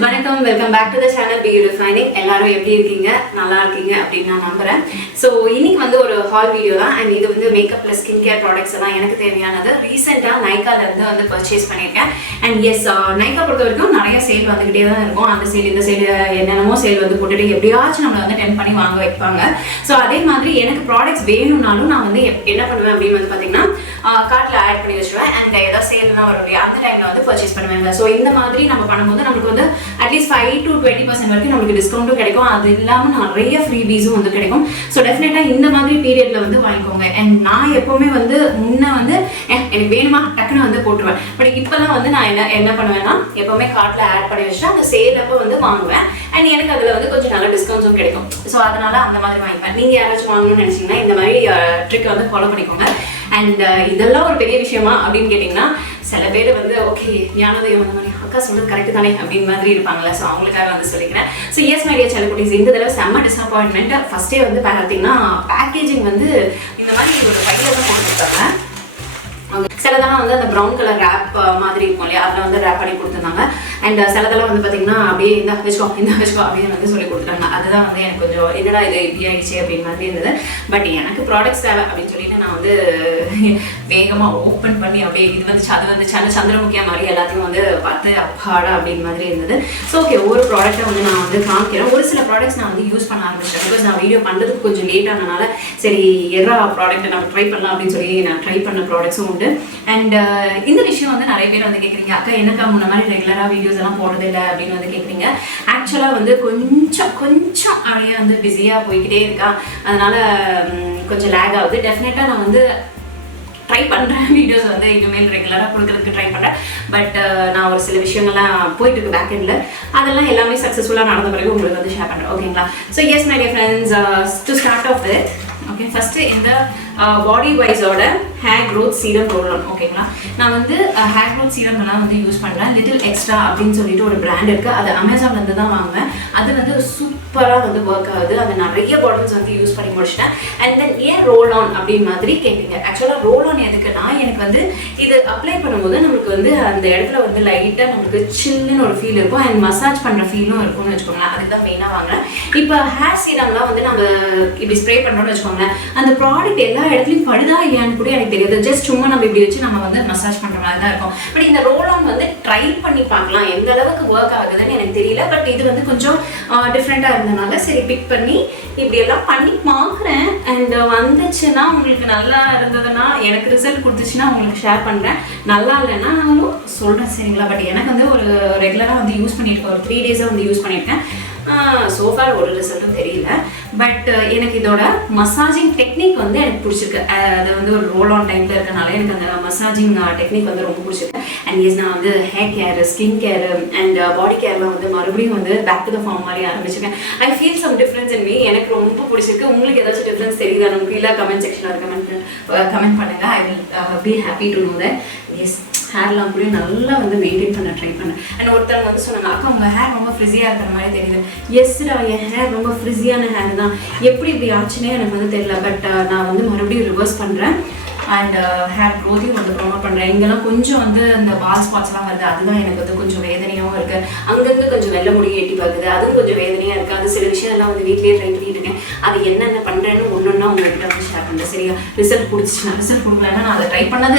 friends, welcome back to the channel TanmayiThreads. எல்லாரும் எப்படி இருக்கீங்க? நல்லா இருக்கீங்க அப்படி நான் நம்புறேன். சோ இன்னைக்கு வந்து ஒரு ஹால் வீடியோ தான் and இது வந்து makeup plus skin care products எல்லாம் எனக்கு தேவையானது ரீசன்ட்டா நைகால இருந்து வந்து பர்ச்சேஸ் பண்ணிருக்கேன். and yes நைகா பொறுத்த வரைக்கும் நிறைய சேல் வந்துகிட்டே தான் இருக்கும். அந்த சேல் இந்த சேல் என்னென்னமோ சேல் வந்து போட்டுட்டு எப்படியாச்சும் நம்மள வந்து டெம்ப் பண்ணி வாங்க வைப்பாங்க. சோ அதே மாதிரி எனக்கு ப்ராடக்ட்ஸ் வேணும்னாலும் நான் வந்து என்ன பண்ணுவேன் அப்படின்னு வந்து பாத்தீங்கன்னா கார்ட்ல ஆட் பண்ணி வச்சிருவேன் and ஏதோ சேல்லாம் வரும் இல்லையா அந்த டைம்ல வந்து பர்ச்சேஸ் பண்ணுவேன். சோ இந்த மாதிரி நம்ம பண்ணும்போது நமக்கு வந்து அட்லீஸ்ட் 5 to 20% வரைக்கும் நமக்கு டிஸ்கவுண்ட்டும் கிடைக்கும். அது இல்லாம நிறைய ஃப்ரீபீஸும் வந்து கிடைக்கும். ஸோ டெஃபினட்டா இந்த மாதிரி பீரியட்ல வந்து வாங்கிக்கோங்க. அண்ட் நான் எப்பவுமே வந்து முன்ன வந்து எனக்கு வேணுமா டக்குன்னு வந்து போட்டுருவேன். பட் இப்பெல்லாம் வந்து நான் என்ன பண்ணுவேன்னா எப்பவுமே கார்ட்ல ஆட் பண்ணி வச்சுட்டு அந்த சேல் அப்போ வந்து வாங்குவேன். அண்ட் எனக்கு அதுல வந்து கொஞ்சம் நல்ல டிஸ்கவுண்ட்ஸும் கிடைக்கும். ஸோ அதனால அந்த மாதிரி வாங்கிப்பேன். நீங்க யாராச்சும் வாங்கணும்னு நினைச்சீங்கன்னா இந்த மாதிரி ட்ரிக் வந்து ஃபாலோ பண்ணிக்கோங்க. அண்ட் இதெல்லாம் ஒரு பெரிய விஷயமா அப்படின்னு கேட்டிங்கன்னா சில பேர் வந்து ஓகே ஞானோதயம் அந்த மாதிரி அக்கா சொல்றது கரெக்ட் தானே அப்படின்னு மாதிரி இருப்பாங்களே. ஸோ அவங்களுக்காக வந்து சொல்லிக்கிறேன். ஸோ எஸ் மை டியர் செல்லக்குட்டீஸ், இந்த தடவை செம்ம டிசப்பாயின்மெண்ட். ஃபர்ஸ்டே வந்து பார்த்தீங்கன்னா பேக்கேஜிங் வந்து இந்த மாதிரி ஒரு பையில தான் கொடுத்துருக்காங்க. சிலதெல்லாம் வந்து அந்த ப்ரௌன் கலர் ரேப் மாதிரி இருக்கும் இல்லையா, அதில் வந்து ரேப் பண்ணி கொடுத்துருந்தாங்க. அண்ட் சிலதெல்லாம் வந்து பார்த்தீங்கன்னா அப்படியே இந்த வச்சுக்கோ அப்படின்னு வந்து சொல்லி கொடுத்துட்டாங்க. அதுதான் வந்து எனக்கு கொஞ்சம் என்னடா இது இப்படி ஆயிடுச்சு அப்படின்னு மாதிரி இருந்தது. பட் எனக்கு ப்ராடக்ட்ஸ் தேவை அப்படின்னு சொல்லிட்டு நான் வந்து வேகமாக ஓப்பன் பண்ணி அப்படியே இது வந்துச்சு அது வந்துச்சு அந்த சந்திரமுக்கியா மாதிரி எல்லாத்தையும் வந்து பார்த்து அப்பாடா அப்படின்னு மாதிரி இருந்தது. ஸோ ஓகே ஒவ்வொரு ப்ராடக்ட்டை வந்து நான் வந்து காமிக்கிறேன். ஒரு சில ப்ராடக்ட்ஸ் நான் வந்து யூஸ் பண்ண ஆரம்பிச்சேன். பிகாஸ் நான் வீடியோ பண்ணுறதுக்கு கொஞ்சம் லேட் ஆனதுனால சரி எல்லா ப்ராடக்ட்டை நம்ம ட்ரை பண்ணலாம் அப்படின்னு சொல்லி நான் ட்ரை பண்ண ப்ராடக்ட்ஸும் உண்டு. அண்ட் இந்த விஷயம் வந்து நிறைய பேர் வந்து கேட்குறீங்க அக்கா எனக்கா முன்ன மாதிரி ரெகுலராக வீடியோஸ் எல்லாம் போடுறது இல்லை அப்படின்னு வந்து கேட்குறீங்க. ஆக்சுவலாக வந்து கொஞ்சம் அப்படியே வந்து பிஸியாக போய்கிட்டே இருக்கா, அதனால கொஞ்சம் லேக் ஆகுது. டெஃபினட்டாக நான் வந்து ட்ரை பண்ணுறேன் வீடியோஸ் வந்து இனிமேல் ரெகுலராக கொடுக்குறதுக்கு ட்ரை பண்ணுறேன். பட் நான் ஒரு சில விஷயங்கள்லாம் போயிட்டு இருக்கு பேக் எண்டில், அதெல்லாம் எல்லாமே சக்ஸஸ்ஃபுல்லாக நடந்த பிறகு உங்களுக்கு வந்து ஷேர் பண்ணுறேன். ஓகேங்களா? So yes my dear friends, to start off with okay first இந்த பாடி வைஸோட ஹேர் க்ரோத் சீரம் ரோல். ஓகேங்களா? நான் வந்து ஹேர் க்ரோத் சீரம் எல்லாம் வந்து யூஸ் பண்ணுறேன். லிட்டில் எக்ஸ்ட்ரா அப்படின்னு சொல்லிட்டு ஒரு பிராண்ட் இருக்குது. அது அமேசான்லேருந்து தான் வாங்குவேன். அது வந்து சூப்பராக வந்து ஒர்க் ஆகுது. அது நிறைய பாட்டில்ஸ் வந்து யூஸ் பண்ணி முடிச்சிட்டேன். அண்ட் தென் ஏன் ரோல் ஆன் அப்படின்னு மாதிரி கேட்குங்க. ஆக்சுவலாக ரோல் ஆன் எதுக்குன்னா எனக்கு வந்து இது அப்ளை பண்ணும்போது நமக்கு வந்து அந்த இடத்துல வந்து லைட்டாக நமக்கு சில்லுன்னு ஒரு ஃபீல் இருக்கும். அண்ட் மசாஜ் பண்ணுற ஃபீலும் இருக்கும்னு வச்சுக்கோங்களேன். அதுக்கு தான் மெயினாக வாங்குறேன். இப்போ ஹேர் சீரம்லாம் வந்து நம்ம இப்படி ஸ்ப்ரே பண்ணுறோம்னு வச்சுக்கோங்களேன், அந்த ப்ராடக்ட் எல்லா இடத்துலையும் படுதா இல்லையான்னு கூட எனக்கு தெரியாது. ஜஸ்ட் சும்மா நம்ம இப்படி வச்சு நம்ம வந்து மசாஜ் பண்ணுற மாதிரி தான் இருக்கும். பட் இந்த ரோல் ஆன் வந்து ட்ரை பண்ணி பார்க்கலாம் எந்த அளவுக்கு ஒர்க் ஆகுதுன்னு எனக்கு தெரியல. பட் இது வந்து கொஞ்சம் டிஃப்ரெண்ட்டாக இருந்தனால சரி பிக் பண்ணி இப்படி எல்லாம் பண்ணி பார்க்குறேன். அண்ட் வந்துச்சுன்னா உங்களுக்கு நல்லா இருந்ததுன்னா எனக்கு ரிசல்ட் கொடுத்துச்சுன்னா உங்களுக்கு ஷேர் பண்ணுறேன். நல்லா இல்லைன்னா நானும் சொல்கிறேன் சரிங்களா? பட் எனக்கு வந்து ஒரு ரெகுலராக வந்து யூஸ் பண்ணியிருக்கேன். ஒரு 3 days வந்து யூஸ் பண்ணியிருக்கேன். சோஃபார் ஒரு ரிசல்ட்டும் தெரியல. பட் எனக்கு இதோட மசாஜிங் டெக்னிக் வந்து எனக்கு பிடிச்சிருக்கு. அது வந்து ஒரு ரோல் ஆன் டைப்ல இருக்கனால எனக்கு அந்த மசாஜிங் டெக்னிக் வந்து ரொம்ப பிடிச்சிருக்கு. அண்ட் எஸ் நான் வந்து hair care, skin care and body கேர்லாம் வந்து மறுபடியும் வந்து பேக் டு த ஃபார்ம் மாதிரி ஆரம்பிச்சிருக்கேன். I feel some difference in me. எனக்கு ரொம்ப பிடிச்சிருக்கு. உங்களுக்கு ஏதாச்சும் டிஃப்ரென்ஸ் தெரியுதா நமக்கு இல்லை கமெண்ட் செக்ஷனில் கமெண்ட் பண்ணுங்க. I will be happy to know that. Yes ஹேர்லாம் கூட நல்லா வந்து மெயின்டைன் பண்ண ட்ரை பண்ணேன். அண்ட் ஒருத்தவங்க வந்து சொன்னாங்க அக்கா உங்கள் ஹேர் ரொம்ப ஃப்ரிஸியாக இருக்கிற மாதிரி தெரியுது. எஸ்டா என் ஹேர் ரொம்ப ஃப்ரிஸியான ஹேர் தான். எப்படி இப்படி ஆச்சுன்னே எனக்கு வந்து தெரியல. பட் நான் வந்து மறுபடியும் ரிவர்ஸ் பண்ணுறேன். அண்ட் ஹேர் க்ரோத்தையும் வந்து ப்ரொமோட் பண்ணுறேன். இங்கெல்லாம் கொஞ்சம் வந்து இந்த பால் ஸ்பாட்ஸ்லாம் வருது. அதுதான் எனக்கு வந்து கொஞ்சம் வேதனையாகவும் இருக்குது. அங்கங்கே கொஞ்சம் வெள்ளை முடி எட்டி பார்க்குது. அதுவும் கொஞ்சம் வேதனையாக இருக்குது. அது சில விஷயம்லாம் வந்து வீட்லேயே ட்ரை பண்ணிட்டு இருக்கேன். அது என்னென்ன பண்ணுறேன்னு ஒன்றா உங்கள்கிட்ட வந்து ஷேர் பண்ணுறேன். சரியா? ரிசல்ட் கொடுத்துச்சுன்னா ரிசல்ட் கொடுக்கலன்னா நான் அதை ட்ரை பண்ணது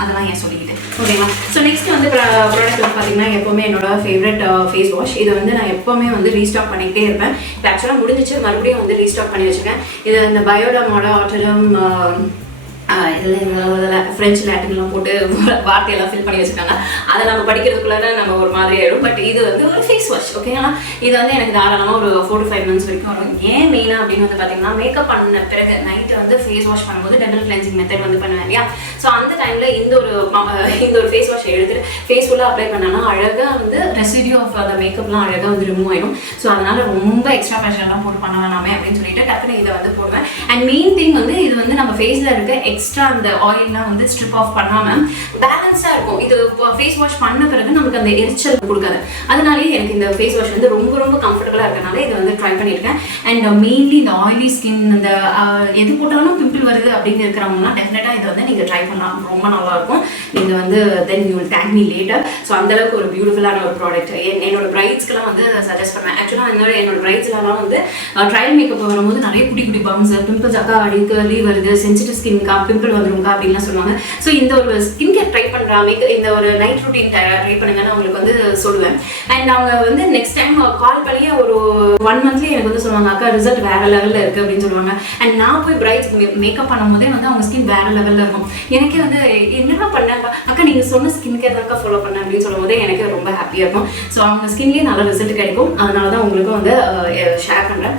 அதெல்லாம் ஏன் சொல்லிக்கிட்டேன். ஓகேங்களா? ஸோ நெக்ஸ்ட் வந்து ப்ராடக்ட் பார்த்தீங்கன்னா எப்போவுமே என்னோட ஃபேவரட் ஃபேஸ் வாஷ். இது வந்து நான் எப்போவுமே வந்து ரீஸ்டாக் பண்ணிக்கிட்டே இருப்பேன். இப்போ ஆக்சுவலாக முடிஞ்சிச்சு, மறுபடியும் வந்து ரீஸ்டாக் பண்ணி வச்சுருக்கேன். இது இந்த பயோடமோட ஆட்டலம் இதில் ஃப்ரெஞ்ச் லேட்டின்லாம் போட்டு வார்த்தையெல்லாம் ஃபில் பண்ணி வச்சுருக்காங்க. அதை நம்ம படிக்கிறதுக்குள்ளே நம்ம ஒரு மாதிரி ஆகிடும். பட் இது வந்து ஒரு ஃபேஸ் வாஷ். ஓகேங்களா? இது வந்து எனக்கு தாராளமாக ஒரு 4 to 5 months வரைக்கும் வரும். ஏன் மெயினாக அப்படின்னு வந்து பார்த்தீங்கன்னா மேக்கப் பண்ண பிறகு நைட்டு வந்து ஃபேஸ் வாஷ் பண்ணும்போது டபுள் கிளென்சிங் மெத்தட் வந்து பண்ணுவேன் இல்லையா? ஸோ அந்த டைமில் இந்த ஒரு ஃபேஸ் வாஷை எடுத்துட்டு ஃபேஸ் ஃபுல்லாக அப்ளை பண்ணோன்னா அழகாக வந்து ரெசிடியூ ஆஃப் அந்த மேக்கப்லாம் அழகாக வந்து ரிமூவ் ஆகிடும். ஸோ அதனால் ரொம்ப எக்ஸ்ட்ரா ப்ரெஷர்லாம் போட்டு பண்ண வேணாமே அப்படின்னு சொல்லிட்டு டக்குனு இதை வந்து போடுவேன். அண்ட் மெயின் திங் வந்து இது வந்து நம்ம ஃபேஸில் இருக்க எக்ஸ்ட்ரா அந்த ஆயில்லாம் வந்து ஸ்ட்ரிப் ஆஃப் பண்ணாமல் பேலன்ஸாக இருக்கும். இது ஃபேஸ் வாஷ் பண்ண பிறகு நமக்கு அந்த எரிச்சல் கொடுக்காது. அதனாலேயே எனக்கு இந்த ஃபேஸ் வாஷ் வந்து ரொம்ப ரொம்ப கம்ஃபர்டபுளாக இருக்கனால இதை வந்து ட்ரை பண்ணியிருக்கேன். அண்ட் மெயின்லி இந்த ஆயிலி ஸ்கின் இந்த எது போட்டாலும் பிம்பிள் வருது அப்படின்னு இருக்கிறவங்கலாம் டெஃபினட்டாக இதை வந்து நீங்கள் ட்ரை பண்ணலாம். ரொம்ப நல்லாயிருக்கும். நீங்கள் வந்து then you will thank me later. So அந்தளவுக்கு ஒரு பியூட்டிஃபுல்லான ஒரு ப்ராடக்ட். என்னோட பிரைட்ஸ்க்கெல்லாம் வந்து சஜஸ்ட் பண்ணுவேன். ஆக்சுவலாக என்னோட பிரைட்ஸ்லாம் வந்து ட்ரையல் மேக்கப் வரும்போது நிறைய குட்டி குட்டி பம்ஸ், பிம்பிள்ஸ், அக்கா அடி கர்லி வருது, சென்சிட்டிவ் ஸ்கின்கா, பிம்பிள் வந்துருங்கா அப்படின்லாம் சொல்லுவாங்க. ஸோ இந்த ஒரு ஸ்கின் கேர் ட்ரை பண்ணுறா, இந்த ஒரு நைட் ரூட்டீன் ட்ரை பண்ணுங்கன்னு அவங்களுக்கு வந்து சொல்லுவேன். அண்ட் அவங்க வந்து நெக்ஸ்ட் டைம் கால் பண்ணி ஒரு 1 மந்த்லேயே எனக்கு வந்து சொல்லுவாங்க, அக்கா ரிசல்ட் வேற லெவலில் இருக்குது அப்படின்னு சொல்லுவாங்க. அண்ட் நான் போய் பிரைட்ஸ் மேக்கப் பண்ணும்போதே வந்து அவங்க ஸ்கின் வேற லெவலில் இருக்கும். எனக்கே வந்து என்னென்ன பண்ணேன் அக்கா நீங்கள் சொன்ன ஸ்கின் கேர் தான்க்கா ஃபாலோ பண்ணேன் அப்படின்னு சொல்லும் போதே எனக்கு ரொம்ப ஹாப்பியாக இருக்கும். ஸோ அவங்க ஸ்கின்லேயே நல்ல ரிசல்ட் கிடைக்கும். அதனால தான் உங்களுக்கும் வந்து ஷேர் பண்ணுறேன்.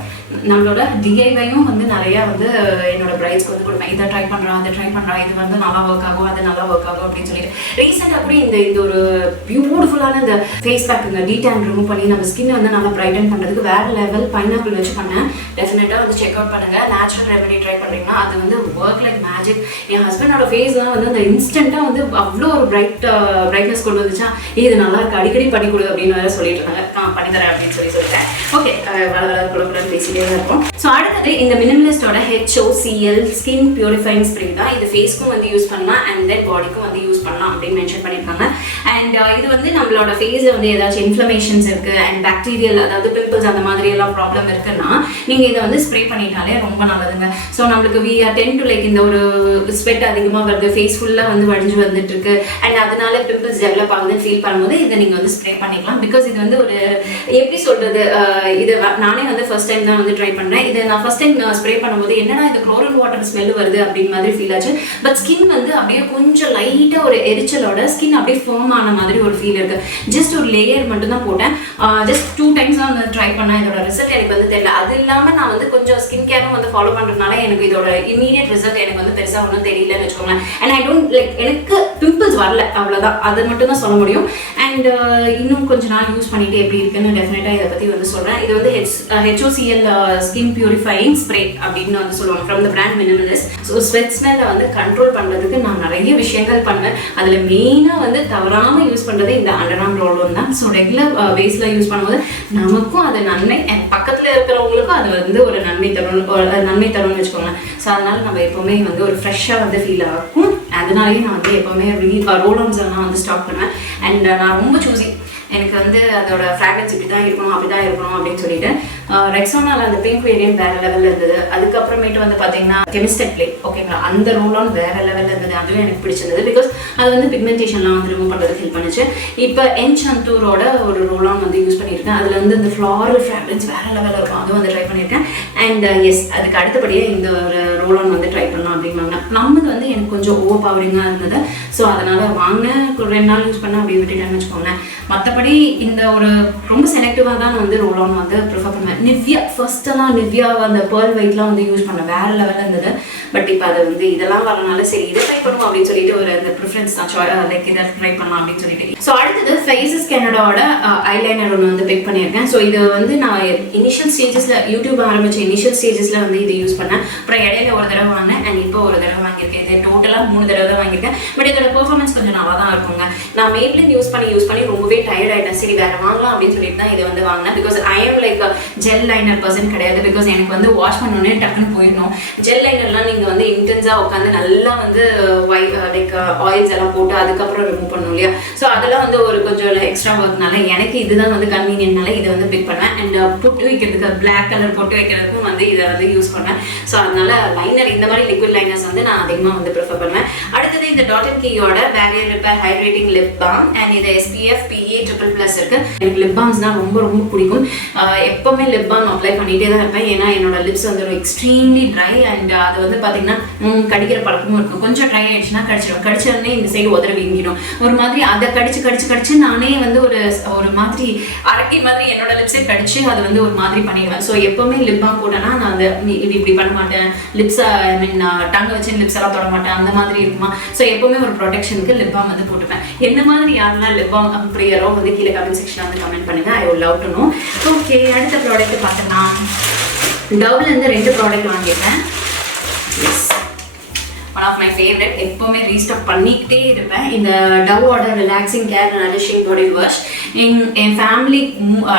நம்மளோட டிஐவையும் வந்து நிறையா வந்து என்னோட பிரைட்ஸ்க்கு வந்து கொடுப்பேன். இதை ட்ரை பண்ணுறா, அதை ட்ரை பண்ணுறா, இது வந்து நல்லா ஒர்க் ஆகும், அது நல்லா ஒர்க் ஆகும் அப்படின்னு சொல்லிட்டு. ரீசெண்டாக கூட இந்த ஒரு பியூட்டிஃபுல்லான இந்த ஃபேஸ் பேக்குங்க டீடான் ரிமூவ் பண்ணி நம்ம ஸ்கின் வந்து நல்லா பிரைட்டன் பண்ணுறதுக்கு வேற லெவல் பைனாப்பிள் வச்சு பண்ணேன். டெஃபினட்டாக வந்து செக் அவுட் பண்ணுங்கள். நேச்சுரல் ரெமெடி ட்ரை பண்ணுறீங்கன்னா அது வந்து ஒர்க் லைக் மேஜிக். என் ஹஸ்பண்டோட ஃபேஸ்லாம் வந்து அந்த இன்ஸ்டண்ட்டாக வந்து அவ்வளோ ஒரு பிரைட்னஸ் கொண்டு வந்துச்சா, இது நல்லா இருக்கு, அடிக்கடி பண்ணி கொடு அப்படின்னு வேற சொல்லிட்டு இருக்காங்க. பண்ணித்தரேன் அப்படின்னு சொல்லிட்டேன். ஓகே, வளர பேசிட்டே இருக்கும். ஸோ அடுத்தது இந்த மினிமலிஸ்டோட HOCL ஸ்கின் பியூரிஃபைங் ஸ்ப்ரே தான். இது ஃபேஸ்க்கும் வந்து யூஸ் பண்ணலாம் அண்ட் தென் பாடிக்கும் வந்து யூஸ் பண்ணலாம் அப்படின்னு மென்ஷன் பண்ணியிருக்காங்க. அண்ட் இது வந்து நம்மளோட ஃபேஸில் வந்து ஏதாச்சும் இன்ஃப்ளமேஷன்ஸ் இருக்குது அண்ட் பாக்டீரியல், அதாவது பிம்பிள்ஸ் அந்த மாதிரி எல்லாம் ப்ராப்ளம் இருக்குன்னா நீங்கள் இதை வந்து ஸ்ப்ரே பண்ணிட்டாலே ரொம்ப நல்லதுங்க. ஸோ நம்மளுக்கு we are tend to like இந்த ஒரு ஸ்வெட் அதிகமாக வருது, ஃபேஸ் ஃபுல்லாக வந்து வடிஞ்சு வந்துட்டு இருக்கு அண்ட் அதனால பிம்பிள்ஸ் டெவலப் ஆகுதுன்னு ஃபீல் பண்ணும்போது இதை நீங்கள் வந்து ஸ்ப்ரே பண்ணிக்கலாம். பிகாஸ் இது வந்து ஒரு எப்படி சொல்கிறது, இது நானே வந்து ஃபர்ஸ்ட் டைம் தான் வந்து ட்ரை பண்ணுறேன். இதை நான் ஃபர்ஸ்ட் டைம் ஸ்ப்ரே பண்ணும்போது என்னன்னா இது குளோரின் வாட்டர் ஸ்மெல் வருது அப்படின்னு மாதிரி ஃபீல் ஆச்சு. பட் ஸ்கின் வந்து அப்படியே கொஞ்சம் லைட்டாக ஒரு எரிச்சலோட ஸ்கின் அப்படியே ஃபேர்ம் ஆன மாதிரி ஒரு ஃபீல் இருக்குது. ஜஸ்ட் ஒரு லேயர் மட்டும் தான் போட்டேன். ஜஸ்ட் 2 டைம்ஸ் தான் வந்து ட்ரை பண்ணேன். இதோட ரிசல்ட் எனக்கு வந்து தெரியல. அது இல்லாமல் நான் வந்து கொஞ்சம் ஸ்கின் கேரும் வந்து ஃபாலோ பண்ணுறதுனால எனக்கு இதோட இமீடியட் ரிசல்ட் எனக்கு வந்து பெருசாக ஒன்றும் தெரியலன்னு வச்சுக்கோங்களேன். அண்ட் ஐ டோன்ட் லைக், எனக்கு பிம்பிள்ஸ் வரல, அவ்வளோதான், அது மட்டும் தான் சொல்ல முடியும். அண்ட் இன்னும் கொஞ்ச நாள் யூஸ் பண்ணிட்டு எப்படி இருக்குன்னு டெஃபினட்டாக இதை பற்றி வந்து சொல்கிறேன். இது வந்து HOCL ஸ்கின் பியூரிஃபையிங் ஸ்ப்ரே அப்படின்னு வந்து சொல்லுவாங்க from the brand minimalist. So sweat ஸ்மெல்லை வந்து கண்ட்ரோல் பண்ணுறதுக்கு நான் நிறைய விஷயங்கள் பண்ணேன். அதில் மெயினாக வந்து தவறாமல் யூஸ் பண்ணுறது இந்த அண்டர்ஆர்ம் ரோல் ஒன் தான். ஸோ ரெகுலர் பேஸில் யூஸ் பண்ணும்போது நமக்கும் அது நன்மை, பக்கத்தில் இருக்கிறவங்களுக்கும் அது வந்து ஒரு நன்மை தரும்னு வச்சுக்கோங்களேன். ஸோ அதனால் நம்ம எப்போவுமே வந்து ஒரு ஃப்ரெஷ்ஷாக வந்து ஃபீல் ஆகும். அதனாலேயே நான் வந்து எப்போவுமே ரோல் ஆன்ஸ் எல்லாம் வந்து ஸ்டாக் பண்ணுவேன். அண்ட் நான் ரொம்ப சூஸிங், எனக்கு வந்து அதோட ஃப்ராக்ரன்ஸ் இப்படி தான் இருக்கணும், அப்படி தான் இருக்கணும் அப்படின்னு சொல்லிட்டு ரெக்ஸோனால அந்த பிங்க் வேரியன்ட் வேற லெவலில் இருந்தது. அதுக்கப்புறமேட்டு வந்து பார்த்தீங்கன்னா கெமிஸ்டர் பிளே, ஓகேங்களா, அந்த ரோல் ஆன் வேற லெவலில் இருந்தது. அதுவும் எனக்கு பிடிச்சிருந்தது. பிகாஸ் அது வந்து பிக்மெண்டேஷன்லாம் வந்து ரிமூவ் பண்ணுறதுக்கு ஹெல்ப் பண்ணுச்சு. இப்போ என்சந்தூரோட ஒரு ரோல் ஆன் வந்து யூஸ் பண்ணியிருக்கேன். அதில் வந்து இந்த ஃப்ளாரல் ஃப்ராக்ரன்ஸ் வேற லெவலில் இருக்கும், அதுவும் வந்து ட்ரை பண்ணியிருக்கேன். அண்ட் எஸ், அதுக்கு அடுத்தபடியாக இந்த ஒரு ரோல் ஆன் வந்து ட்ரை பண்ணலாம் அப்படின்னாங்க. நம்மது வந்து எனக்கு கொஞ்சம் ஓவர் பவரிங்காக இருந்தது. ஸோ அதனால் வாங்கினேன், 2 நாள் யூஸ் பண்ண அப்படியே விட்டுட்டேன்னு வச்சுக்கோங்களேன். மற்றபடி இந்த ஒரு ரொம்ப செலக்டிவாக தான் நான் வந்து ரோல் ஆன் வந்து ப்ரிஃபர் பண்ணுவேன். நிவ்யா ஃபர்ஸ்டெல்லாம் நிவ்யா அந்த பேர்ல் வெயிட்லாம் வந்து யூஸ் பண்ணேன், வேற லெவலில் இருந்தது. பட் இப்போ அதை வந்து இதெல்லாம் வரனால சரி இதை ட்ரை பண்ணுவோம் அப்படின்னு சொல்லிட்டு ஒரு அந்த ப்ரிஃபரன்ஸ் தான், லைக் இதை ட்ரை பண்ணலாம் அப்படின்னு சொல்லிட்டு. ஸோ அடுத்தது ஃபேஸஸ் கனடாவோட ஐலைனர் ஒன்று வந்து பிக் பண்ணியிருக்கேன். ஸோ இது வந்து நான் இனிஷியல் ஸ்டேஜஸில் யூடியூப் ஆரம்பித்த இனிஷியல் ஸ்டேஜஸில் வந்து இதை யூஸ் பண்ணேன். அப்புறம் இடையில ஒரு தடவை வாங்கினேன் அண்ட் இப்போ ஒரு தடவை வாங்கியிருக்கேன். இது டோட்டலாக 3 தடவை தான் வாங்கியிருக்கேன். பட் இதோட பெர்ஃபார்மன்ஸ் கொஞ்சம் நல்லா தான் இருக்குங்க. நான் மேப்ளின் யூஸ் பண்ணி ரொம்பவே டயர்ட் ஆகிட்டேன். சரி வேறு வாங்கலாம் அப்படின்னு சொல்லிட்டு தான் இதை வந்து வாங்கினேன். Because I am like gel liner person கிடையாது. பிகாஸ் எனக்கு வந்து வாஷ் பண்ணோன்னே டக்குன்னு போயிடணும். ஜெல் லைனர்லாம் நீங்கள் வந்து இன்டென்ஸாக உட்காந்து நல்லா வந்து லைக் ஆயில்ஸ் எல்லாம் போட்டு அதுக்கப்புறம் ரிமூவ் பண்ணணும் இல்லையா. ஸோ அதெல்லாம் வந்து ஒரு கொஞ்சம் எக்ஸ்ட்ரா ஒர்க்னால எனக்கு இதுதான் வந்து கன்வீனியன்ட்னால இதை வந்து பிக் பண்ணேன். அண்ட் பொட்டு வைக்கிறதுக்கு பிளாக் கலர் பொட்டு வைக்கிறதுக்கும் வந்து இதை வந்து யூஸ் பண்ணேன். ஸோ அதனால லைனர் இந்த மாதிரி லிக்விட் லைனர்ஸ் வந்து நான் அதிகமாக வந்து ப்ரிஃபர் பண்ணுவேன். அடுத்தது இந்த டாட் கீயோட barrier repair hydrating lip balm and இது SPF PA++ இருக்கு. எனக்கு லிப் பாம்ஸ்னால் ரொம்ப ரொம்ப பிடிக்கும். எப்போவுமே லிப் பாம் அப்ளை பண்ணிகிட்டே தான் இருப்பேன். ஏன்னா என்னோட லிப்ஸ் வந்து ஒரு எக்ஸ்ட்ரீம்லி ட்ரை அண்ட் அது வந்து பார்த்தீங்கன்னா கடிக்கிற பழக்கமும் இருக்கும். கொஞ்சம் ட்ரை ஆகிடுச்சுன்னா கடிச்சோடனே இந்த சைடு உதற வீங்கிடும். ஒரு மாதிரி அதை கடிச்சு நானே வந்து ஒரு மாதிரி அரக்கி மாதிரி என்னோட லிப்ஸே கடிச்சு அதை வந்து ஒரு மாதிரி பண்ணிடுவேன். ஸோ எப்போவுமே லிப் பாம் போட்டேன்னா நான் அந்த இப்படி பண்ண மாட்டேன். லிப்ஸை ஐ மீன் டங்கை வச்சு லிப்ஸ் எல்லாம் தொட மாட்டேன், அந்த மாதிரி இருக்குமா. ஸோ எப்போவுமே ஒரு ப்ரொடெக்ஷனுக்கு லிப் பாம் வந்து போட்டுப்பேன். என்ன மாதிரி யாரெல்லாம் லிப் பாம் ப்ரியரோ வந்து கீழே கமெண்ட் செக்ஷனில் வந்து கமெண்ட் பண்ணுங்க. I would love to know. Okay, அடுத்த ப்ராடக்ட் பார்த்தோம்னா டவ்லேருந்து 2 ப்ராடக்ட் வாங்கியிருக்கேன். Yes, one of my favourite. எப்போவுமே ரீஸ்டாக் பண்ணிக்கிட்டே இருப்பேன். இந்த டவ்வோட relaxing care nourishing body wash என் ஃபேமிலி,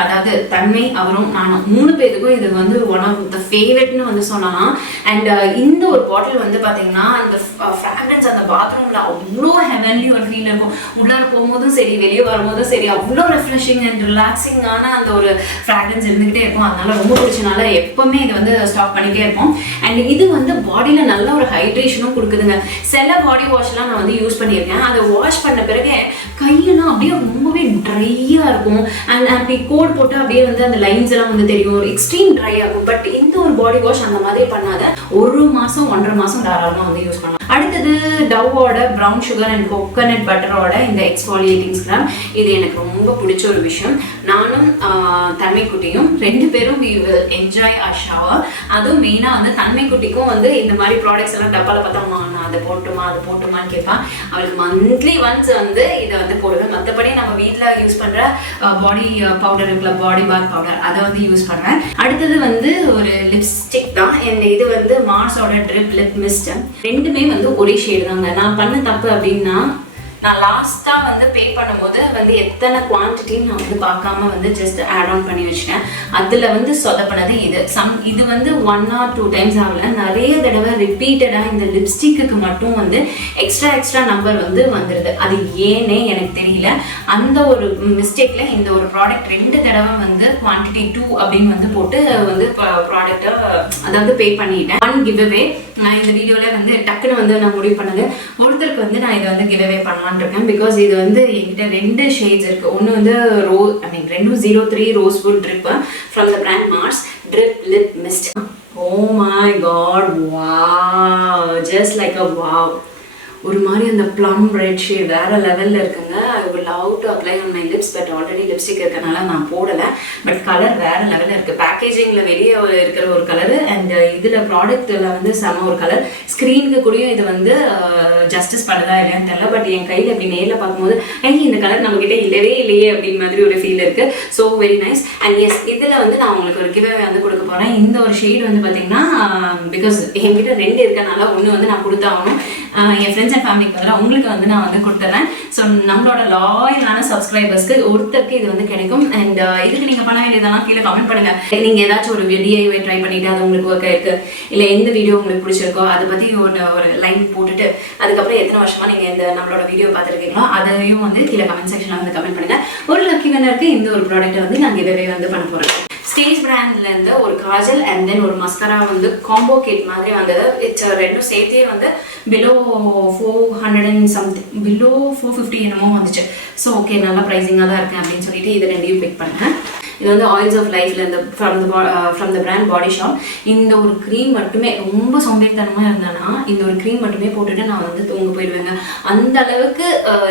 அதாவது தன்மை, அவரும் நானும் 3 பேருக்கும் இது வந்து ஒன் ஆஃப் த ஃபேவரட்னு வந்து சொல்லலாம். அண்ட் இந்த ஒரு பாட்டில் வந்து பார்த்தீங்கன்னா அந்த ஃப்ராக்ரன்ஸ் அந்த பாத்ரூமில் அவ்வளோ ஹெவன்லி ஒரு ஃபீல் இருக்கும். உள்ளார போகும்போதும் சரி, வெளியே வரும்போதும் சரி, அவ்வளோ ரெஃப்ரெஷிங் அண்ட் ரிலாக்ஸிங்கான அந்த ஒரு ஃப்ராக்ரன்ஸ் இருந்துகிட்டே இருக்கும். அதனால ரொம்ப பிடிச்சனால எப்பவுமே இது வந்து ஸ்டாக் பண்ணிட்டே இருப்போம். அண்ட் இது வந்து பாடியில் நல்ல ஒரு ஹைட்ரேஷனும் கொடுக்குதுங்க. சில பாடி வாஷ்லாம் நான் வந்து யூஸ் பண்ணியிருக்கேன். அதை வாஷ் பண்ண பிறகு கையெல்லாம் அப்படியே ரொம்பவே ட்ரையாக இருக்கும். அண்ட் அப்படி கோட் போட்டு அப்படியே வந்து அந்த லைன்ஸ் எல்லாம் வந்து தெரியும், ஒரு எக்ஸ்ட்ரீம் ட்ரை ஆகும். பட் இந்த ஒரு பாடி வாஷ் அந்த மாதிரி பண்ணாத 1 மாதம் 1.5 மாதம் தாராளமாக வந்து யூஸ் பண்ணலாம். அடுத்தது டவ்வோட ப்ரௌன் சுகர் அண்ட் கோகனட் பட்டரோட இந்த எக்ஸ்ஃபாலியேட்டிங் ஸ்க்ரப். இது எனக்கு ரொம்ப பிடிச்ச ஒரு விஷயம். நானும் தன்மை குட்டியும் 2 பேரும் we will enjoy a shower. அதுவும் மெயினாக வந்து தன்மை குட்டிக்கும் வந்து இந்த மாதிரி ப்ராடக்ட்ஸ் எல்லாம் டப்பாவில் பார்த்தோம்மா நான் அதை போட்டுமான்னு கேட்பான். அவளுக்கு மந்த்லி ஒன்ஸ் வந்து இதை வந்து போடுவேன். மற்றபடி நம்ம வீட்டில் யூஸ் பண்ணுற பாடி பவுடர் இருக்குல்ல, பாடி பாத் பவுடர், அதை வந்து யூஸ் பண்ணுவேன். அடுத்தது வந்து ஒரு லிப்ஸ்டிக் தான். இது வந்து மார்ஸோட ட்ரிப் லிப் மிஸ்ட். 2மே வந்து ஒரே ஷேடு தாங்க. நான் பண்ண தப்பு அப்படின்னா, நான் லாஸ்ட்டாக வந்து பே பண்ணும்போது வந்து எத்தனை குவான்டிட்டின்னு நான் வந்து பார்க்காம வந்து ஜஸ்ட் ஆட் ஆன் பண்ணி வச்சுட்டேன். அதில் வந்து சொதப்பினது இது வந்து 1 or 2 டைம்ஸ் ஆகல, நிறைய தடவை ரிப்பீட்டடாக இந்த லிப்ஸ்டிக்கு மட்டும் வந்து எக்ஸ்ட்ரா நம்பர் வந்து வந்துடுது. அது ஏன்னே எனக்கு தெரியல. அந்த ஒரு மிஸ்டேக்கில் இந்த ஒரு ப்ராடக்ட் 2 தடவை வந்து குவான்டிட்டி 2 அப்படின்னு வந்து போட்டு வந்து ப்ராடக்டை அதாவது பே பண்ணிட்டேன். 1 கிவ்அவே நான் இந்த வீடியோவில் வந்து டக்குன்னு வந்து நான் முடிவு பண்ணது, ஒருத்தருக்கு வந்து நான் இதை வந்து கிவ்அவே பண்ணலாம் இருக்கேன். பிகாஸ் இது வந்து என்கிட்ட 2 ஷேட்ஸ் இருக்கு. ஒன்று வந்து ரெண்டும் 03 rosewood trip from the brand Mars trip lip mist. Oh my god, wow, just like a wow. ஒரு மாதிரி அந்த ப்ளம் ரெட் ஷேட் வேறு லெவலில் இருக்குங்க. I would love to apply on my lips, but already lipstick இருக்கனால நான் போடலை. But colour வேறு லெவலில் இருக்குது. பேக்கேஜிங்கில் வெளியே இருக்கிற ஒரு கலரு அண்ட் இதில் ப்ராடக்ட்டில் வந்து செம ஒரு கலர். ஸ்க்ரீனுக்கு கூடயும் இது வந்து ஜஸ்டிஸ் பண்ணுதா இல்லையான்னு தெரியல. பட் என் கையில் இப்படி நேரில் பார்க்கும்போது இந்த கலர் நம்மக்கிட்ட இல்லவே இல்லையே அப்படின்னு மாதிரி ஒரு ஃபீல் இருக்குது. So very nice. And yes, இதில் வந்து நான் உங்களுக்கு ஒரு கிவ்அவே வந்து கொடுக்க போகிறேன். இந்த ஒரு ஷேட் வந்து பார்த்தீங்கன்னா, பிகாஸ் என்கிட்ட 2 இருக்கனால ஒன்று வந்து நான் கொடுத்தாகணும். என் ஃப்ரெண்ட்ஸ் அண்ட் ஃபேமிலிக்கு பதிலாக உங்களுக்கு வந்து நான் வந்து கொடுத்துட்றேன். ஸோ நம்மளோட லாயலான சப்ஸ்கிரைபர்ஸ்க்கு ஒருத்தருக்கு இது வந்து கிடைக்கும். அண்ட் இதுக்கு நீங்கள் பண்ண வேண்டியதெல்லாம் கீழே கமெண்ட் பண்ணுங்கள். நீங்கள் ஏதாச்சும் ஒரு DIY ட்ரை பண்ணிவிட்டு அது உங்களுக்கு ஒர்க் ஆயிருக்கு, இல்லை எந்த வீடியோ உங்களுக்கு பிடிச்சிருக்கோ அதை பற்றி ஒரு லைன் போட்டுட்டு அதுக்கப்புறம் எத்தனை வருஷமாக நீங்கள் இந்த நம்மளோட வீடியோ பார்த்துருக்கீங்களோ அதையும் வந்து கீழே கமெண்ட் செக்ஷனில் வந்து கமெண்ட் பண்ணுங்கள். ஒரு லக்கி வின்னருக்கு இந்த ஒரு ப்ராடக்ட்டை வந்து நான் கிவ்அவே வந்து பண்ண போகிறேன். ஸ்டேஜ் பிராண்ட்லேருந்து ஒரு காஜல் அண்ட் தென் ஒரு மஸ்காரா வந்து காம்போ கிட் மாதிரி வந்தது. ரெண்டும் சேர்த்தே வந்து பிலோ 400 and something, பிலோ 450 என்னமோ வந்துச்சு. ஸோ ஓகே, நல்லா ப்ரைஸிங்காக தான் இருக்கேன் அப்படின்னு சொல்லிட்டு இது 2யும் பிக் பண்ணேன். இது வந்து ஆயில்ஸ் ஆஃப் லைஃப்ல இருந்து from the brand body shop. இந்த ஒரு க்ரீம் மட்டுமே, ரொம்ப சோம்பேறித்தனமாக இருந்தேன்னா இந்த ஒரு க்ரீம் மட்டுமே போட்டுட்டு நான் வந்து தூங்க போயிடுவேங்க. அந்த அளவுக்கு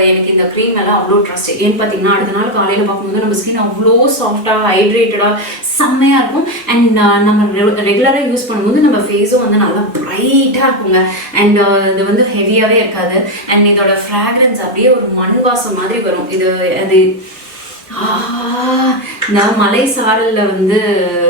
எனக்கு இந்த க்ரீம் எல்லாம் அவ்வளோ ட்ரஸ்ட். ஏன்னு பார்த்தீங்கன்னா, அடுத்த நாள் காலையில் பார்க்கும்போது நம்ம ஸ்கின் அவ்வளோ சாஃப்டாக ஹைட்ரேட்டடாக செம்மையாக இருக்கும். அண்ட் நம்ம ரெகுலராக யூஸ் பண்ணும்போது நம்ம ஃபேஸும் வந்து நல்லா ப்ரைட்டாக இருக்குங்க. அண்ட் இது வந்து ஹெவியாகவே இருக்காது. அண்ட் இதோட ஃப்ராக்ரன்ஸ் அப்படியே ஒரு மண் வாசம் மாதிரி வரும். அது நான் மலை சாரல்ல வந்து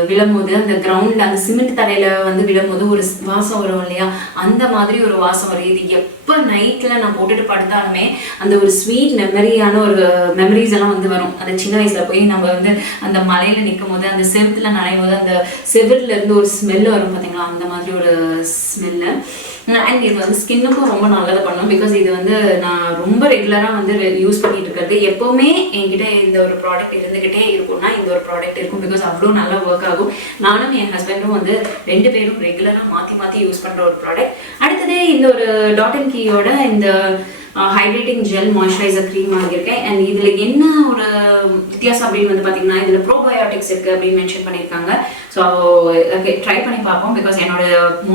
விழும்போது அந்த கிரவுண்ட்ல அந்த சிமெண்ட் தரையில வந்து விழும்போது ஒரு வாசம் வரும் இல்லையா, அந்த மாதிரி ஒரு வாசம் வரும். இது எப்போ நைட்ல நான் போட்டுட்டு படுத்தாலுமே அந்த ஒரு ஸ்வீட் மெமரியான ஒரு மெமரிஸ் எல்லாம் வந்து வரும். அந்த சின்ன வயசுல போய் நம்ம வந்து அந்த மலையில நிற்கும் போது அந்த செவுத்துல நனையும் போது அந்த செவுல இருந்து ஒரு ஸ்மெல் வரும் பார்த்தீங்களா, அந்த மாதிரி ஒரு ஸ்மெல்லு. அண்ட் இது வந்து ஸ்கின்னுக்கும் ரொம்ப நல்லது பண்ணும். பிகாஸ் இது வந்து நான் ரொம்ப ரெகுலராக வந்து யூஸ் பண்ணிட்டு இருக்கிறது. எப்போவுமே என்கிட்ட இந்த ஒரு ப்ராடக்ட் இருந்துக்கிட்டே இருக்கும்னா இந்த ஒரு ப்ராடக்ட் இருக்கும். பிகாஸ் அவ்வளோ நல்லா ஒர்க் ஆகும். நானும் என் ஹஸ்பண்டும் வந்து 2 பேரும் ரெகுலராக மாற்றி யூஸ் பண்ணுற ஒரு ப்ராடக்ட். அடுத்தது இந்த ஒரு டாட் அண்ட் கீயோட இந்த ஹைட்ரேட்டிங் ஜெல் மாய்ஸ்சரைசர் க்ரீம் வாங்கியிருக்கேன். அண்ட் இதில் என்ன ஒரு வித்தியாசம் அப்படின்னு வந்து பார்த்தீங்கன்னா, இதில் ப்ரோபயோட்டிக்ஸ் இருக்குது அப்படின்னு மென்ஷன் பண்ணியிருக்காங்க. ஸோ ஓகே, ட்ரை பண்ணி பார்ப்போம். பிகாஸ் என்னோட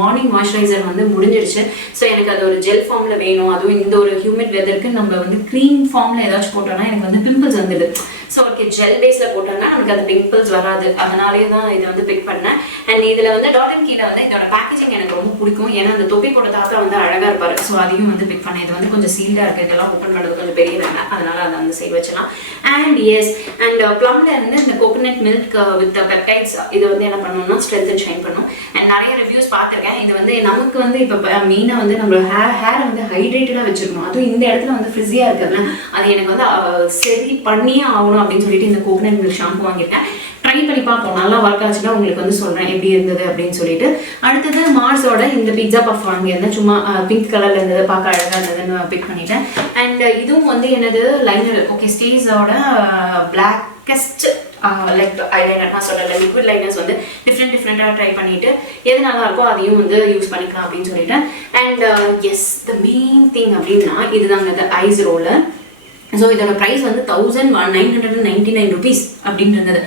மார்னிங் மாய்ஸ்சரைசர் வந்து முடிஞ்சிருச்சு. ஸோ எனக்கு அது ஒரு ஜெல் ஃபார்மில் வேணும். அதுவும் இந்த ஒரு ஹியூமிட் வெதருக்கு நம்ம வந்து க்ரீம் ஃபார்மில் ஏதாச்சும் போட்டோம்னா எனக்கு வந்து பிம்பிள்ஸ் வந்துடுது. ஸோ ஓகே ஜெல் பேஸில் போட்டோம்னா நமக்கு அந்த பிம்பிள்ஸ் வராது, அதனாலே தான் இதை வந்து பிக் பண்ணேன். அண்ட் இதில் வந்து டாட் கீழே வந்து இதோட பேக்கேஜிங் எனக்கு ரொம்ப பிடிக்கும், ஏன்னா அந்த தொப்பி போட்ட தாத்தா வந்து அழகாக இருப்பார். ஸோ அதையும் வந்து பிக் பண்ணேன். இது வந்து கொஞ்சம் சீல்டாக இருக்குது, இதெல்லாம் ஓப்பன் பண்ணுறது கொஞ்சம் பெரிய வேலை, அதனால அதை அந்த சைடு வச்சலாம். அண்ட் எஸ் அண்ட் ப்ளம்ல இருந்து இந்த கோகோனட் மில்க் வித் பெப்டைட்ஸ் இது வந்து என்ன பண்ணணும்னா ஸ்ட்ரென்த் அண்ட் ஷைன் பண்ணும். அண்ட் நிறைய ரிவ்யூஸ் பார்த்துருக்கேன். இது வந்து நமக்கு வந்து இப்போ மெயினாக வந்து நம்ம ஹேரை வந்து ஹைட்ரேட்டடாக வச்சுருக்கணும். அதுவும் இந்த இடத்துல வந்து ஃப்ரிஸியாக இருக்குதுல்ல, அது எனக்கு வந்து சரி பண்ணியே ஆகணும் அப்படின்னு சொல்லிட்டு இந்த கோகோனட் மில்க் ஷாம்பு வாங்கியிருக்கேன். ட்ரை பண்ணி பார்ப்போம், நல்லா ஒர்க் ஆச்சுன்னா உங்களுக்கு வந்து சொல்கிறேன் எப்படி இருந்தது அப்படின்னு சொல்லிட்டு. அடுத்தது மார்ஸோட இந்த பிட்ஸா பஃப் வாங்கியிருந்தேன், சும்மா பிங்க் கலரில் இருந்தது, பார்க்க அழகாக இருந்ததுன்னு பிக் பண்ணிட்டேன். அண்ட் இதுவும் வந்து எனது லைனர் ஓகே ஸ்டேஸோட பிளாக்கஸ்ட் லைக் ஐலைனர் நான் சொல்லலை, லிக்விட் லைனர்ஸ் வந்து டிஃப்ரெண்ட்டாக ட்ரை பண்ணிவிட்டு எது நல்லா இருக்கோ அதையும் வந்து யூஸ் பண்ணிக்கலாம் அப்படின்னு சொல்லிட்டேன். And yes the main thing அப்படின்னா இதுதாங்க இந்த ஐஸ் ரோலர். ஸோ இதோட ப்ரைஸ் வந்து 1999 rupees அப்படின்னு இருந்தது.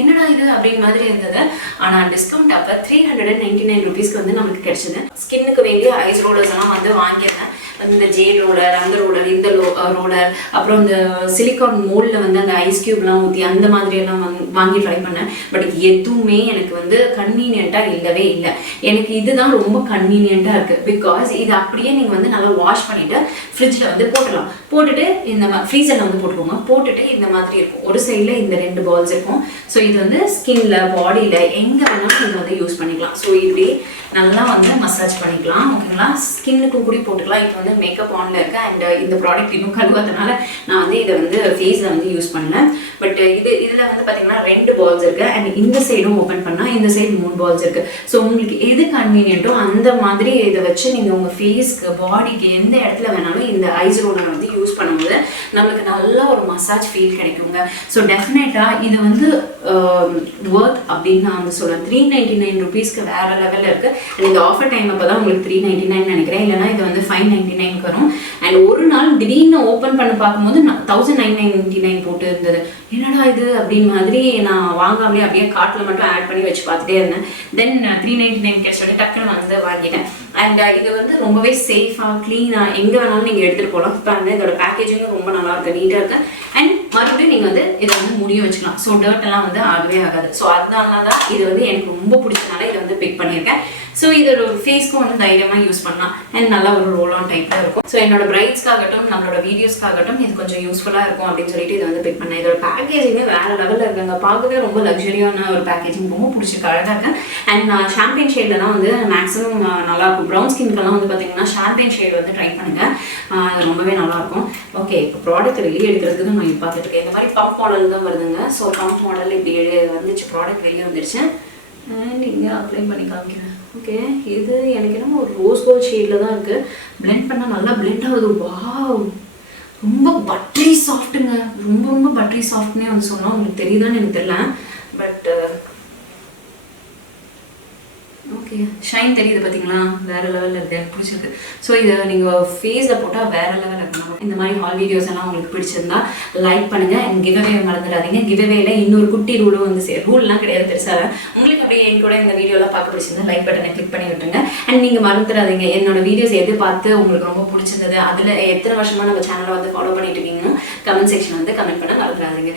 என்னடா இது அப்படின்னு மாதிரி இருந்தது. ஆனால் டிஸ்கவுண்ட் அப்போ 399 rupeesக்கு வந்து நமக்கு கிடைச்சது. ஸ்கின்னுக்கு வேண்டிய ஐஸ் ரோலர்ஸ் எல்லாம் வந்து வாங்கியிருந்தேன். இந்த ஜேட் ரோலர், அந்த ரோலர், இந்த ரோலர், அப்புறம் இந்த சிலிக்கான் மோல்டில் வந்து அந்த ஐஸ் கியூப்லாம் ஊற்றி அந்த மாதிரியெல்லாம் வாங்கி ட்ரை பண்ணேன். பட் எதுவுமே எனக்கு வந்து கன்வீனியண்ட்டாக இல்லவே இல்லை. எனக்கு இதுதான் ரொம்ப கன்வீனியண்ட்டாக இருக்குது. பிகாஸ் இது அப்படியே நீங்கள் வந்து நல்லா வாஷ் பண்ணிவிட்டு ஃப்ரிட்ஜில் வந்து போட்டுடலாம். போட்டுட்டு இந்த ஃப்ரீசரில் வந்து போட்டுக்கோங்க. போட்டுட்டு இந்த மாதிரி இருக்கும், ஒரு சைடில் இந்த 2 பால்ஸ் இருக்கும். ஸோ இது வந்து ஸ்கின்ல, பாடியில் எங்கே வேணாலும் நீங்கள் வந்து யூஸ் பண்ணிக்கலாம். ஸோ இப்படி நல்லா வந்து மசாஜ் பண்ணிக்கலாம், ஓகேங்களா. ஸ்கின்னுக்கும் கூட போட்டுக்கலாம். இப்போ வந்து மேக்கப் ஆனில் இருக்கு. அண்ட் இந்த ப்ராடக்ட் இன்னும் கழுவாதனால நான் வந்து இதை வந்து ஃபேஸில் வந்து யூஸ் பண்ணேன். பட் இதில் வந்து பார்த்தீங்கன்னா 2 பால்ஸ் இருக்குது. அண்ட் இந்த சைடும் ஓப்பன் பண்ணால் இந்த சைடு 3 பால்ஸ் இருக்குது. ஸோ உங்களுக்கு எது கன்வீனியன்ட்டோ அந்த மாதிரி இதை வச்சு நீங்கள் உங்கள் ஃபேஸ்க்கு, பாடிக்கு எந்த இடத்துல வேணாலும் இந்த ஐஸ் ரோலரை வந்து யூஸ் பண்ணும்போது நம்மளுக்கு நல்ல ஒரு மசாஜ் ஃபீல் கிடைக்குங்க. ஸோ டெஃபினட்டாக இது வந்து ஒர்த் அப்படின்னு நான் வந்து சொல்லுவேன். 399 rupeesக்கு வேறு லெவலில் இருக்குது. அண்ட் இந்த ஆஃபர் டைம் அப்போ தான் உங்களுக்கு 399 நினைக்கிறேன், இல்லைனா இது வந்து 599 வரும். அண்ட் ஒரு நாள் திடீர்னு ஓப்பன் பண்ணி பார்க்கும்போது 1999 போட்டு இருந்தது. என்னடா இது அப்படின்னு மாதிரி நான் வாங்காமலே அப்படியே கார்ட்டில் மட்டும் ஆட் பண்ணி வச்சு பார்த்துட்டே இருந்தேன். தென் 399 கிடைச்சோடனே டக்குன்னு வந்து வாங்கிட்டேன். அண்ட் இது வந்து ரொம்பவே சேஃபாக, க்ளீனாக எங்கே வேணாலும் நீங்கள் எடுத்துகிட்டு போகலாம். இப்போ வந்து இதோட பேக்கேஜிங்கும் ரொம்ப நல்லா இருக்குது, நீட்டாக இருக்குது. அண்ட் மறுபடியும் நீங்கள் வந்து இதை வந்து முடியும் வச்சுக்கலாம். ஸோ டர்ட் எல்லாம் வந்து ஆகவே ஆகாது. ஸோ அதனால தான் இது வந்து எனக்கு ரொம்ப பிடிச்சதுனால இதை வந்து பிக் பண்ணியிருக்கேன். ஸோ இதோட ஃபேஸ்க்கும் வந்து தைரியமாக யூஸ் பண்ணலாம். அண்ட் நல்லா ஒரு ரோல் ஆன் டைப்பில் இருக்கும். ஸோ என்னோட பிரைட்ஸ்க்காகட்டும் நம்மளோட வீடியோஸ்க்காகட்டும் இது கொஞ்சம் யூஸ்ஃபுல்லாக இருக்கும் அப்படின்னு சொல்லிட்டு இதை வந்து பிக் பண்ணேன். இதோட பேக்கேஜிங்கே வேறு லெவலில் இருக்குங்க. பார்க்கவே ரொம்ப லக்ஸரியான ஒரு பேக்கேஜிங், ரொம்ப பிடிச்சிருக்கு, அழகாக இருக்கேன். அண்ட் நான் ஷாம்பெயின் ஷேடில் தான் வந்து மேக்ஸிமம் நல்லாயிருக்கும். ப்ரௌன் ஸ்கின்க்கெல்லாம் வந்து பார்த்தீங்கன்னா ஷாம்பெயின் ஷேட் வந்து ட்ரை பண்ணுங்கள், அது ரொம்பவே நல்லாயிருக்கும். ஓகே, இப்போ ப்ராடக்ட் வெளியே எடுக்கிறதுக்கு நான் பார்த்துட்டு இருக்கேன். இந்த மாதிரி பம்ப் மாடல் தான் வருதுங்க. ஸோ பம்ப் மாடல் இப்படி வந்துச்சு, ப்ராடக்ட் வெளியே வந்துடுச்சு. அண்ட் இங்கே அப்ளை பண்ணி காமிக்கிறேன். ஓகே, இது எனக்கு என்னமோ ஒரு ரோஸ் கோல்ட் ஷேடில் தான் இருக்குது. பிளெண்ட் பண்ணால் நல்லா பிளெண்ட் ஆகுது. வாவ், ரொம்ப பட்டரி சாஃப்ட்டுங்க. ரொம்ப ரொம்ப பட்டரி சாஃப்ட்னே வந்து சொன்னால் உங்களுக்கு தெரியுதான்னு எனக்கு தெரியல. பட் ஓகே, ஷைன் தெரியுது பார்த்தீங்களா, வேறு லெவலில் இருக்குது, எனக்கு பிடிச்சிருக்கு. ஸோ இதை நீங்கள் ஃபேஸில் போட்டால் வேறு லெவலில் இருக்கணும். இந்த மாதிரி ஹால் வீடியோஸ் எல்லாம் உங்களுக்கு பிடிச்சிருந்தா லைக் பண்ணுங்கள். அண்ட் கிவ்அவே மறந்துடாதீங்க. கிவ்அவேல இன்னொரு குட்டி ரூலும் வந்து ரூல்லாம் கிடையாது பெருசாக. உங்களுக்கு அப்படியே என் கூட இந்த வீடியோலாம் பார்க்க பிடிச்சிருந்தா லைக் பட்டனை கிளிக் பண்ணி விட்டுருங்க. அண்ட் நீங்கள் மறந்துடாதீங்க, என்னோட வீடியோஸ் எது பார்த்து உங்களுக்கு ரொம்ப பிடிச்சிருந்தது, அதில் எத்தனை வருஷமாக நம்ம சேனலை வந்து ஃபாலோ பண்ணிட்டு இருக்கீங்கன்னு கமெண்ட் செக்ஷன் வந்து கமெண்ட் பண்ண மறந்துடாதீங்க.